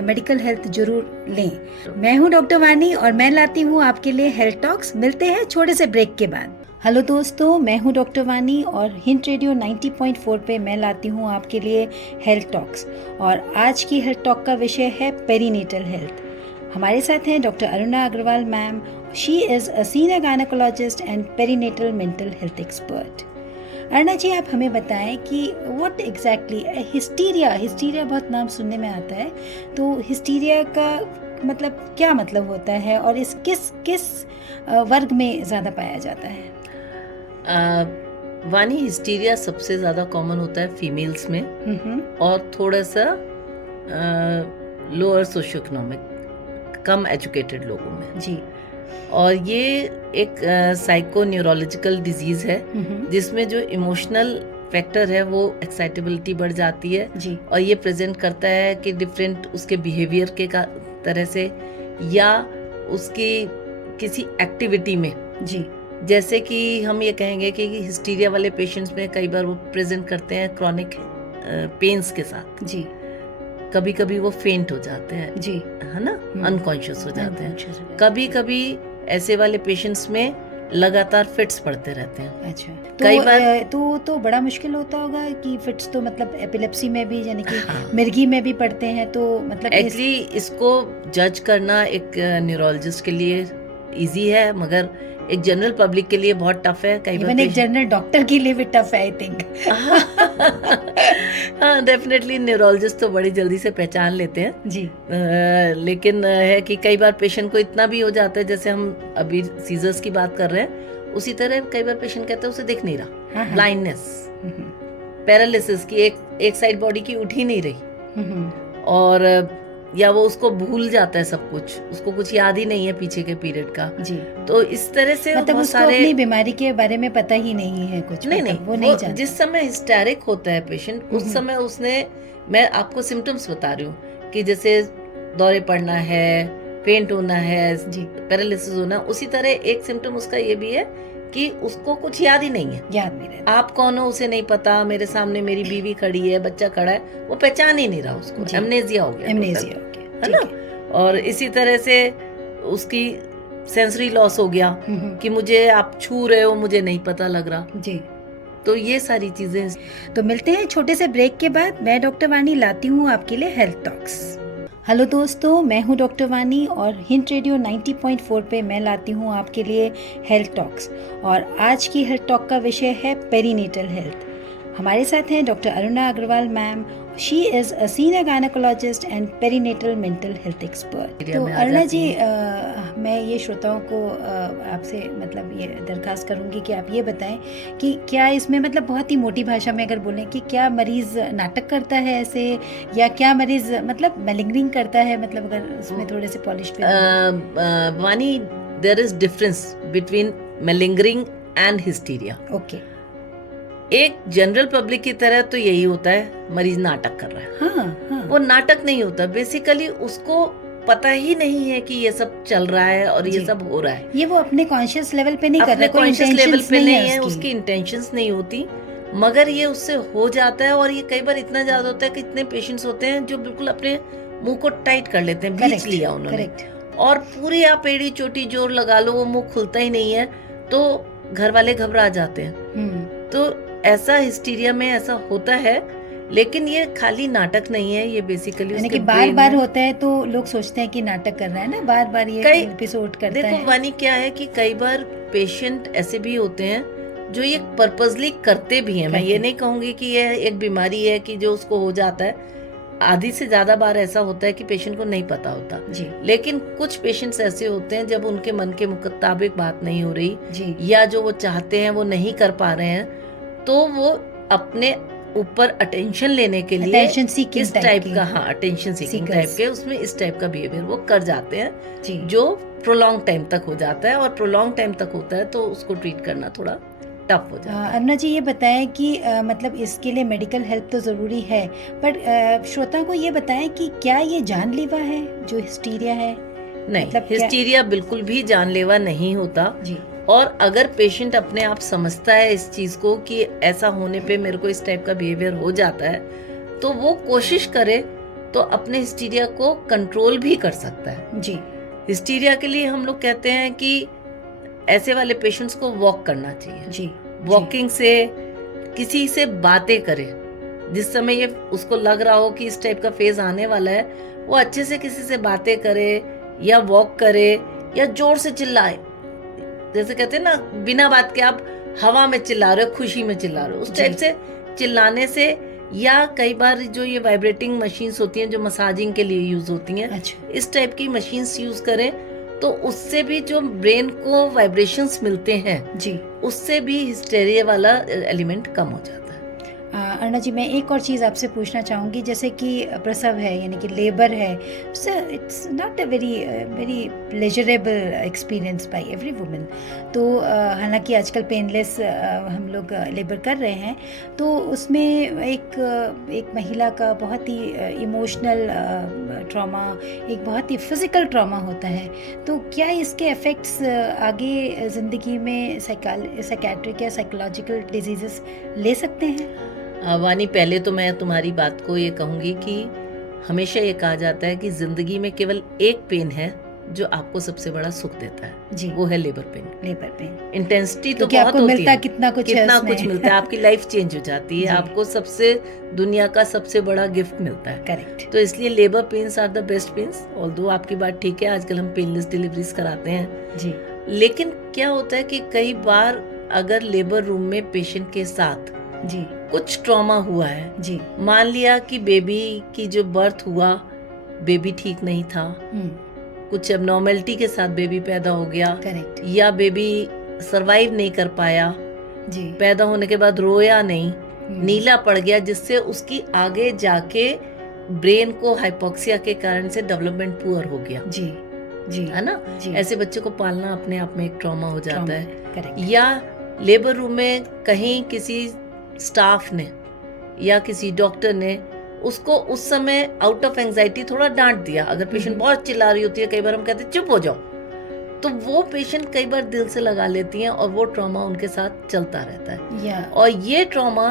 मेडिकल हेल्थ ज़रूर लें। मैं हूँ डॉक्टर वानी और मैं लाती हूँ आपके लिए हेल्थ टॉक्स। मिलते हैं छोटे से ब्रेक के बाद। हेलो दोस्तों, मैं हूं डॉक्टर वानी और हिंट रेडियो 90.4 पे मैं लाती हूं आपके लिए हेल्थ टॉक्स। और आज की हेल्थ टॉक का विषय है पेरीनेटल हेल्थ। हमारे साथ हैं doctor Aruna Agarwal ma'am. She is a senior gynaecologist and perinatal mental health expert. Aruna ji, आप हमें बताएं कि व्हाट एग्जैक्टली हिस्टीरिया बहुत नाम सुनने में आता है, तो हिस्टीरिया का मतलब क्या मतलब होता है और इस किस वर्ग में ज़्यादा पाया जाता है? वानी, हिस्टीरिया सबसे ज़्यादा कॉमन होता है फीमेल्स में और थोड़ा सा लोअर सोशियो इकोनॉमिक, कम एजुकेटेड लोगों में जी। और ये एक साइको न्यूरोलॉजिकल डिजीज़ है जिसमें जो इमोशनल फैक्टर है वो एक्साइटेबिलिटी बढ़ जाती है जी। और ये प्रेजेंट करता है कि डिफरेंट उसके बिहेवियर के तरह से या उसकी किसी एक्टिविटी में जी। जैसे कि हम ये कहेंगे कि हिस्टीरिया वाले पेशेंट्स में कई बार वो प्रेजेंट करते हैं क्रॉनिक पेन्स के साथ जी। कभी कभी वो फेंट हो जाते हैं जी, है ना, अनकॉन्शियस हो जाते हैं। कभी कभी ऐसे वाले पेशेंट्स में लगातार फिट्स पड़ते रहते हैं। अच्छा, तो कई बार तो बड़ा मुश्किल होता होगा कि फिट्स तो मतलब एपिलेप्सी में भी यानी कि मिर्गी में भी पड़ते हैं, तो मतलब एक्चुअली इसको जज करना एक न्यूरोलॉजिस्ट के लिए इजी है मगर एक जनरल पब्लिक के लिए बहुत टफ है। कई बार एक जनरल डॉक्टर के लिए भी टफ है आई थिंक। हाँ, डेफिनेटली न्यूरोलॉजिस्ट तो बड़ी जल्दी से पहचान लेते हैं जी। लेकिन है कि कई बार पेशेंट को इतना भी हो जाता है, जैसे हम अभी सीजर्स की बात कर रहे हैं, उसी तरह कई बार पेशेंट कहते हैं उसे दिख नहीं रहा, ब्लाइंडनेस, पैरालिसिस की एक साइड बॉडी की उठ ही नहीं रही, और या वो उसको भूल जाता है सब कुछ, उसको कुछ याद ही नहीं है पीछे के पीरियड का जी। तो इस तरह से मतलब उसको अपनी बीमारी के बारे में पता ही नहीं है कुछ। नहीं, वो नहीं जानता। जिस समय हिस्टेरिक होता है पेशेंट उस समय उसने, मैं आपको सिम्टम्स बता रही हूँ कि जैसे दौरे पड़ना है, फेंट होना है, पैरालिसिस होना, उसी तरह एक सिम्टम उसका ये भी है कि उसको कुछ याद ही नहीं है, याद नहीं रहता। आप कौन हो उसे नहीं पता, मेरे सामने मेरी बीवी खड़ी है, बच्चा खड़ा है, वो पहचान ही नहीं रहा, उसको एमनेजिया हो गया, है ना। और इसी तरह से उसकी सेंसरी लॉस हो गया कि मुझे आप छू रहे हो, मुझे नहीं पता लग रहा जी। तो ये सारी चीजें। तो मिलते हैं छोटे से ब्रेक के बाद। मैं डॉक्टर वानी लाती हूँ आपके लिए हेल्थ टॉक्स। हेलो दोस्तों, मैं हूँ डॉक्टर वानी और हिंट रेडियो 90.4 पे मैं लाती हूँ आपके लिए हेल्थ टॉक्स। और आज की हेल्थ टॉक का विषय है पेरीनेटल हेल्थ। हमारे साथ हैं doctor Aruna Agarwal ma'am. She is a senior gynaecologist and perinatal mental health expert. तो अरुणा जी, मैं ये श्रोताओं को आपसे मतलब ये दरखास्त करूँगी कि आप ये बताएं कि क्या इसमें मतलब बहुत ही मोटी भाषा में अगर बोलें कि क्या मरीज़ नाटक करता है ऐसे, या क्या मरीज़ मतलब मेलिंगरिंग करता है, मतलब अगर उसमें थोड़े से polish Vani, there is difference between malingering and hysteria. Okay. एक जनरल पब्लिक की तरह तो यही होता है, मरीज नाटक कर रहा है। हाँ। वो नाटक नहीं होता, बेसिकली उसको पता ही नहीं है कि ये सब चल रहा है और ये सब हो रहा है। ये वो अपने कॉन्शियस लेवल पे नहीं कर रहा, कोई कॉन्शियस लेवल पे नहीं है, उसकी इंटेंशंस नहीं होती, मगर ये उससे हो जाता है। और ये कई बार इतना ज्यादा होता है कि इतने पेशेंट्स होते हैं जो बिल्कुल अपने मुंह को टाइट कर लेते हैं, बीच लिया उन्होंने, और पूरी आप एड़ी चोटी जोर लगा लो, वो मुंह खुलता ही नहीं है, तो घर वाले घबरा जाते हैं। तो ऐसा हिस्टीरिया में ऐसा होता है, लेकिन ये खाली नाटक नहीं है, ये बेसिकली यानी कि बार होता है तो लोग सोचते हैं कि नाटक कर रहा है ना, बार ये एपिसोड करता है। देखो वानी, क्या है कि कई बार पेशेंट ऐसे भी होते हैं जो ये पर्पसली करते भी हैं। मैं ये नहीं कहूंगी कि ये एक बीमारी है कि जो उसको हो जाता है, आधी से ज्यादा बार ऐसा होता है कि पेशेंट को नहीं पता होता जी लेकिन कुछ पेशेंट्स ऐसे होते हैं जब उनके मन के मुताबिक बात नहीं हो रही जी या जो वो चाहते हैं वो नहीं कर पा रहे हैं तो वो अपने ऊपर अटेंशन लेने के लिए अटेंशन सीकिंग इस टाइप का अटेंशन सीकिंग टाइप के उसमें इस टाइप का बिहेवियर वो कर जाते हैं जी जो प्रोलॉन्ग टाइम तक हो जाता है और प्रोलॉन्ग टाइम तक होता है तो उसको ट्रीट करना थोड़ा टफ हो जाता है। अरुणा जी ये बताएं कि मतलब इसके लिए मेडिकल हेल्प तो ज़रूरी है पर श्रोता को ये बताएं कि क्या ये जानलेवा है जो हिस्टीरिया है? नहीं मतलब हिस्टीरिया बिल्कुल भी जानलेवा नहीं होता जी और अगर पेशेंट अपने आप समझता है इस चीज को कि ऐसा होने पे मेरे को इस टाइप का बिहेवियर हो जाता है तो वो कोशिश करे तो अपने हिस्टीरिया को कंट्रोल भी कर सकता है। जी हिस्टीरिया के लिए हम लोग कहते हैं कि ऐसे वाले पेशेंट्स को वॉक करना चाहिए। जी वॉकिंग से किसी से बातें करे जिस समय ये उसको लग रहा हो कि इस टाइप का फेज आने वाला है वो अच्छे से किसी से बातें करे या वॉक करे या जोर से चिल्लाए। जैसे कहते हैं ना बिना बात के आप हवा में चिल्ला रहे हो खुशी में चिल्ला रहे हो उस टाइप से चिल्लाने से या कई बार जो ये वाइब्रेटिंग मशीन्स होती हैं जो मसाजिंग के लिए यूज होती हैं अच्छा इस टाइप की मशीन्स यूज करें तो उससे भी जो ब्रेन को वाइब्रेशंस मिलते हैं जी उससे भी हिस्टेरिया वाला एलिमेंट कम हो जाता है। अरुणा जी मैं एक और चीज़ आपसे पूछना चाहूँगी जैसे कि प्रसव है यानी कि लेबर है it's not a very pleasurable experience by every woman तो हालांकि आजकल पेनलेस हम लोग लेबर कर रहे हैं तो उसमें एक महिला का बहुत ही इमोशनल ट्रॉमा एक बहुत ही फिज़िकल ट्रॉमा होता है तो क्या इसके इफ़ेक्ट्स आगे ज़िंदगी में साइकेट्रिक या साइकोलॉजिकल डिजीज़ेस ले सकते हैं? वानी पहले तो मैं तुम्हारी बात को ये कहूंगी कि हमेशा ये कहा जाता है कि जिंदगी में केवल एक पेन है जो आपको सबसे बड़ा सुख देता है जी वो है labour pain. Labour pain intensity तो बहुत बहुत आपको होती मिलता है कितना कुछ मिलता है आपकी लाइफ चेंज हो जाती है जी। आपको सबसे दुनिया का सबसे बड़ा गिफ्ट मिलता है करेक्ट तो इसलिए labour pains are the best pains. Although आपकी बात ठीक है आजकल हम पेनलेस डिलीवरीज कराते हैं जी लेकिन क्या होता है कि कई बार अगर लेबर रूम में पेशेंट के साथ जी कुछ ट्रॉमा हुआ है जी मान लिया कि बेबी की जो बर्थ हुआ बेबी ठीक नहीं था कुछ एबनॉर्मेलिटी के साथ बेबी पैदा हो गया करेक्ट या बेबी सरवाइव नहीं कर पाया जी पैदा होने के बाद रोया नहीं नीला पड़ गया जिससे उसकी आगे जाके ब्रेन को हाइपोक्सिया के कारण से डेवलपमेंट पुअर हो गया जी जी है ना जी ऐसे बच्चों को पालना अपने आप में एक ट्रॉमा हो जाता है। करेक्ट या लेबर रूम में कहीं किसी स्टाफ ने या किसी डॉक्टर ने उसको उस समय आउट ऑफ एंजाइटी थोड़ा डांट दिया अगर पेशेंट बहुत चिल्ला रही होती है कई बार हम कहते हैं चुप हो जाओ तो वो पेशेंट कई बार दिल से लगा लेती हैं और वो ट्रॉमा उनके साथ चलता रहता है और ये ट्रॉमा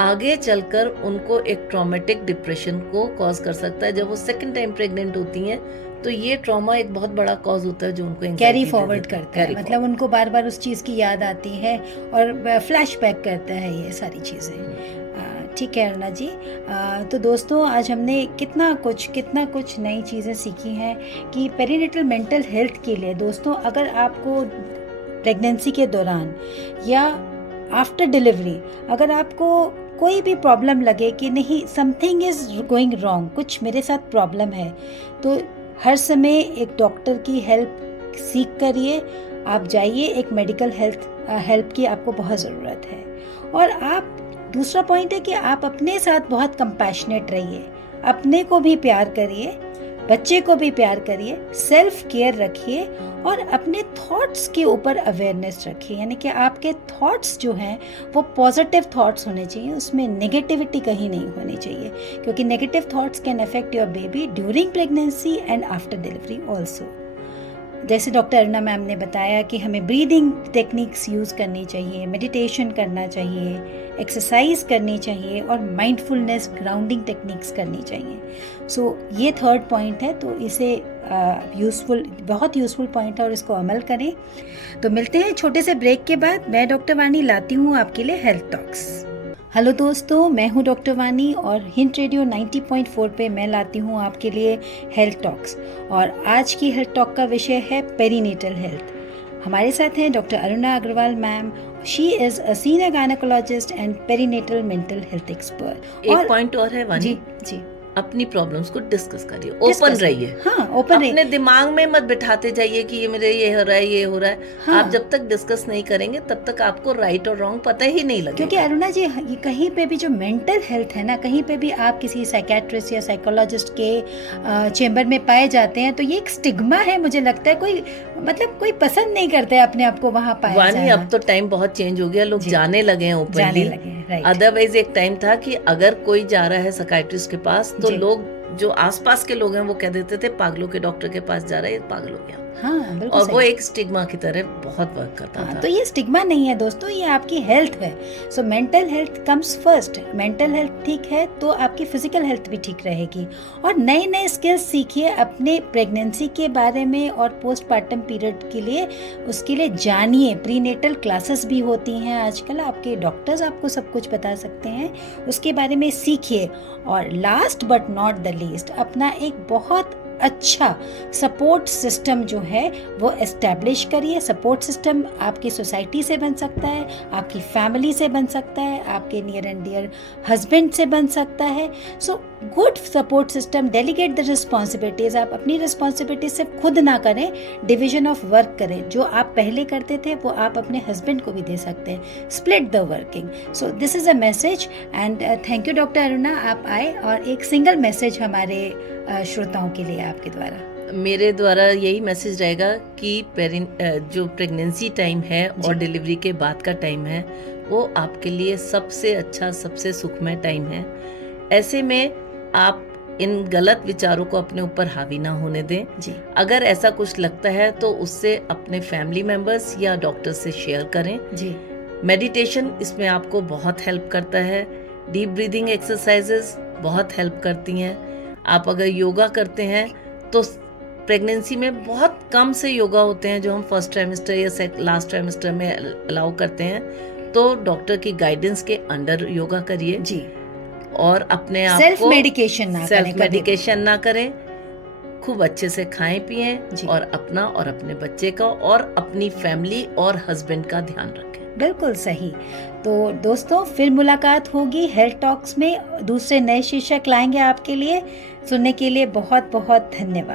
आगे चलकर उनको एक ट्रॉमेटिक डिप्रेशन को कॉज कर सकता है। जब वो सेकंड टाइम प्रेग्नेंट होती हैं तो ये ट्रॉमा एक बहुत बड़ा कॉज होता है जो उनको कैरी फॉरवर्ड करता है मतलब उनको बार बार उस चीज़ की याद आती है और फ्लैशबैक करता है ये सारी चीज़ें। ठीक है अरुणा जी तो दोस्तों आज हमने कितना कुछ नई चीज़ें सीखी हैं कि पेरीनेटल मेंटल हेल्थ के लिए। दोस्तों अगर आपको प्रेगनेंसी के दौरान या आफ्टर डिलीवरी अगर आपको कोई भी प्रॉब्लम लगे कि नहीं समथिंग इज़ गोइंग रॉन्ग कुछ मेरे साथ प्रॉब्लम है तो हर समय एक डॉक्टर की हेल्प सीख करिए। आप जाइए एक मेडिकल हेल्प की आपको बहुत ज़रूरत है। और आप दूसरा पॉइंट है कि आप अपने साथ बहुत कंपैशनेट रहिए अपने को भी प्यार करिए बच्चे को भी प्यार करिए सेल्फ केयर रखिए और अपने थॉट्स के ऊपर अवेयरनेस रखिए यानी कि आपके थॉट्स जो हैं वो पॉजिटिव थॉट्स होने चाहिए उसमें नेगेटिविटी कहीं नहीं होनी चाहिए क्योंकि negative thoughts can affect your baby during pregnancy and after delivery also. जैसे डॉक्टर अरुणा मैम ने बताया कि हमें ब्रीदिंग टेक्निक्स यूज़ करनी चाहिए मेडिटेशन करना चाहिए एक्सरसाइज करनी चाहिए और माइंडफुलनेस ग्राउंडिंग टेक्निक्स करनी चाहिए। सो ये थर्ड पॉइंट है तो इसे बहुत यूज़फुल पॉइंट है और इसको अमल करें। तो मिलते हैं छोटे से ब्रेक के बाद। मैं डॉक्टर वानी लाती हूँ आपके लिए हेल्थ टॉक्स। हेलो दोस्तों मैं हूँ डॉक्टर वानी और हिंट रेडियो 90.4 पे मैं लाती हूँ आपके लिए हेल्थ टॉक्स और आज की हेल्थ टॉक का विषय है पेरीनेटल हेल्थ। हमारे साथ हैं doctor Aruna Agarwal ma'am. She is a senior gynaecologist and perinatal mental health expert. एक पॉइंट और है वानी जी जी अपनी प्रॉब्लम्स को डिस्कस करिए, ओपन रहिए। हाँ, ओपन रहिए। अपने दिमाग में मत बिठाते जाइए कि ये मेरे ये हो रहा है, ये हो रहा है। हाँ। आप जब तक डिस्कस नहीं करेंगे तब तक आपको राइट और रॉन्ग पता ही नहीं लगेगा। क्योंकि अरुणा जी, ये कहीं पे भी जो मेंटल हेल्थ है ना, कहीं पे भी आप किसी साइकेट्रिस्ट या साइकोलॉजिस्ट के चेंबर में पाए जाते हैं तो ये एक स्टिग्मा है, मुझे लगता है। कोई पसंद नहीं करता है अपने आप को वहाँ पाया जाना। अब तो टाइम बहुत चेंज हो गया, लोग जाने लगे हैं ओपनली। राइट। अदरवाइज एक टाइम था कि अगर कोई जा रहा है साइकियाट्रिस्ट के पास तो लोग, जो आसपास के लोग हैं, वो कह देते थे पागलों के डॉक्टर के पास जा रहा है, ये पागल हो गया। हाँ, बिल्कुल। और वो एक स्टिग्मा की तरह बहुत वर्क करता था। तो ये स्टिग्मा नहीं है दोस्तों, ये आपकी हेल्थ है। So mental health comes first. Mental health ठीक है तो आपकी फिजिकल हेल्थ भी ठीक रहेगी। और नए नए स्किल्स सीखिए अपने प्रेगनेंसी के बारे में और पोस्टपार्टम पीरियड के लिए, उसके लिए जानिए। प्रीनेटल क्लासेस भी होती हैं आजकल, आपके डॉक्टर्स आपको सब कुछ बता सकते हैं, उसके बारे में सीखिए। और last but not the least, अपना एक बहुत अच्छा सपोर्ट सिस्टम जो है वो एस्टैब्लिश करिए। सपोर्ट सिस्टम आपकी सोसाइटी से बन सकता है, आपकी फैमिली से बन सकता है, आपके नियर एंड डियर हस्बैंड से बन सकता है। So good support system, delegate the responsibilities. आप अपनी रिस्पॉन्सिबिलिटी सिर्फ खुद ना करें, डिवीजन ऑफ वर्क करें। जो आप पहले करते थे वो आप अपने हस्बैंड को भी दे सकते हैं। Split the working. So this is a message and thank you doctor Aruna, आप आए। और एक सिंगल मैसेज हमारे श्रोताओं के लिए आपके द्वारा। मेरे द्वारा यही मैसेज रहेगा कि जो प्रेगनेंसी टाइम है और डिलीवरी के बाद का टाइम है वो आपके लिए सबसे अच्छा, सबसे सुखमय टाइम है। ऐसे में आप इन गलत विचारों को अपने ऊपर हावी ना होने दें। जी। अगर ऐसा कुछ लगता है तो उससे अपने फैमिली मेंबर्स या डॉक्टर से शेयर करें। जी। मेडिटेशन इसमें आपको बहुत हेल्प करता है। डीप ब्रीदिंग एक्सरसाइजेस बहुत हेल्प करती हैं। आप अगर योगा करते हैं तो प्रेगनेंसी में बहुत कम से योगा होते हैं जो हम फर्स्ट ट्राइमेस्टर या लास्ट ट्राइमेस्टर में अलाउ करते हैं, तो डॉक्टर की गाइडेंस के अंडर योगा करिए। जी। और अपने आप सेल्फ को मेडिकेशन ना करें। खूब अच्छे से खाएं पिएं और अपना और अपने बच्चे का और अपनी फैमिली और हस्बैंड का ध्यान रखें। बिल्कुल सही। तो दोस्तों, फिर मुलाकात होगी हेल्थ टॉक्स में। दूसरे नए शीर्षक लाएंगे आपके लिए। सुनने के लिए बहुत बहुत धन्यवाद।